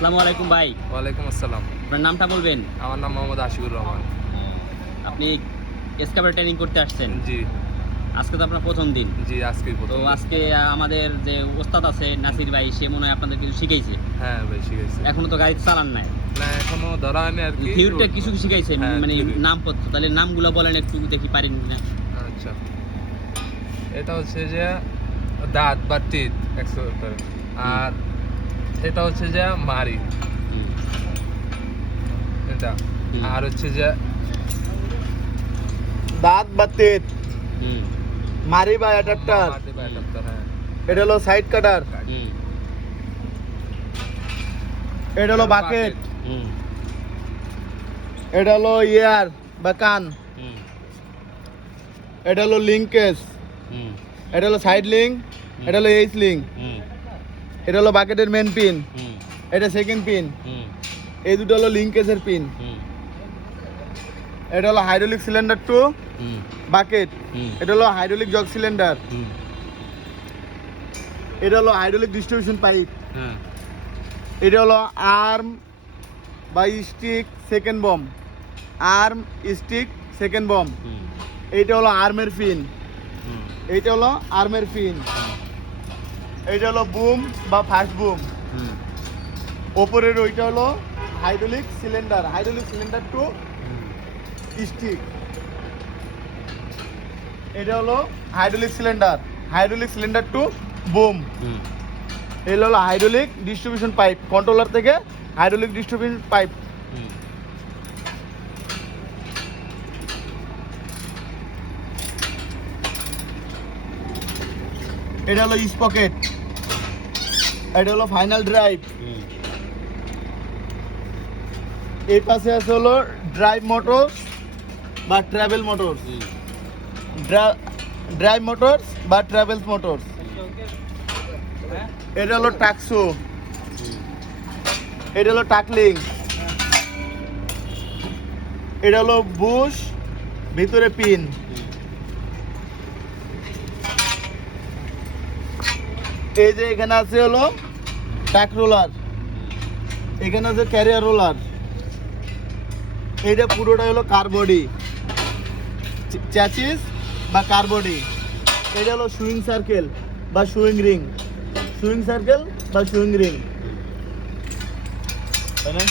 আসসালামু আলাইকুম ভাই। ওয়ালাইকুম আসসালাম। আপনার নামটা বলবেন? আমার নাম মোহাম্মদ আশিকুর রহমান। আপনি এসকাবার ট্রেনিং করতে আসছেন? জি। আজকে তো আপনার প্রথম দিন। জি আজকেই তো প্রথম আজকে আমাদের যে ওস্তাদ আছে নাসির ভাই সে মনে হয় আপনাদের কিছু শিখাইছে। হ্যাঁ ভাই শিখেছি এখনও তো গাড়ি চালান নাই। না এখনও ধরা হয়নি আর কি। থিওরিটা কিছু শিখাইছে হ্যাঁ, মানে নামপত্র। তাহলে নামগুলো বলেন একটু দেখি পারেন কিনা। আচ্ছা। এটা হচ্ছে যে দাঁত বা টিথ আর এটা হচ্ছে যে মারি। এটা। আর হচ্ছে যে দাঁত বা তেত। হুম, মারি বা অ্যাডাপ্টার এটা হলো সাইড কাটার এটা হলো বাকেট হুম, এটা হলো ইয়ার বা কান। হুম, এটা হলো লিঙ্কেজ হুম, এটা হলো সাইড লিঙ্ক এটা হলো এইচ লিঙ্ক হুম, এটা হলো বাকেটের মেন পিন এটা সেকেন্ড পিন এই দুটো হলো লিঙ্কেজের পিন এটা হলো হাইড্রোলিক সিলিন্ডার টু বাকেট এটা হলো হাইড্রোলিক জগ সিলিন্ডার এটা হলো হাইড্রোলিক ডিস্ট্রিবিউশন পাইপ এটা হলো আর্ম বা stick second boom arm stick second boom এইটা হলো আর্মের পিন এইটা হলো আর্মের পিন এইটা হলো বুম বা ফার্স্ট বুম ওপরের ওইটা হলো hydraulic cylinder hydraulic cylinder to stick এটা হলো hydraulic cylinder hydraulic cylinder to boom এটা হলো হাইড্রোলিক ডিস্ট্রিবিউশন পাইপ কন্ট্রোলার থেকে হাইড্রোলিক ডিস্ট্রিবিউশন পাইপ এটা হলো স্পকেট এটা হলো ফাইনাল ড্রাইভ এই পাশে আছে হলো ড্রাইভ মোটর বা ট্রাভেল মোটরস হুম, ড্রাইভ মোটরস বা ট্রাভেলস মোটরস এটা হলো টাকসো এটা হলো টাকলিং এটা হলো বুশ ভিতরে পিন এই যে এখানে আছে হলো ট্যাক রোলার এখানে আছে ক্যারিয়ার রোলার এইটা পুরোটা হলো কার বডি চ্যাচিস বা কার্বডি এটা হলো সুইং সার্কেল বা সুইং রিং সুইং সার্কেল বা সুইং রিং তাই না?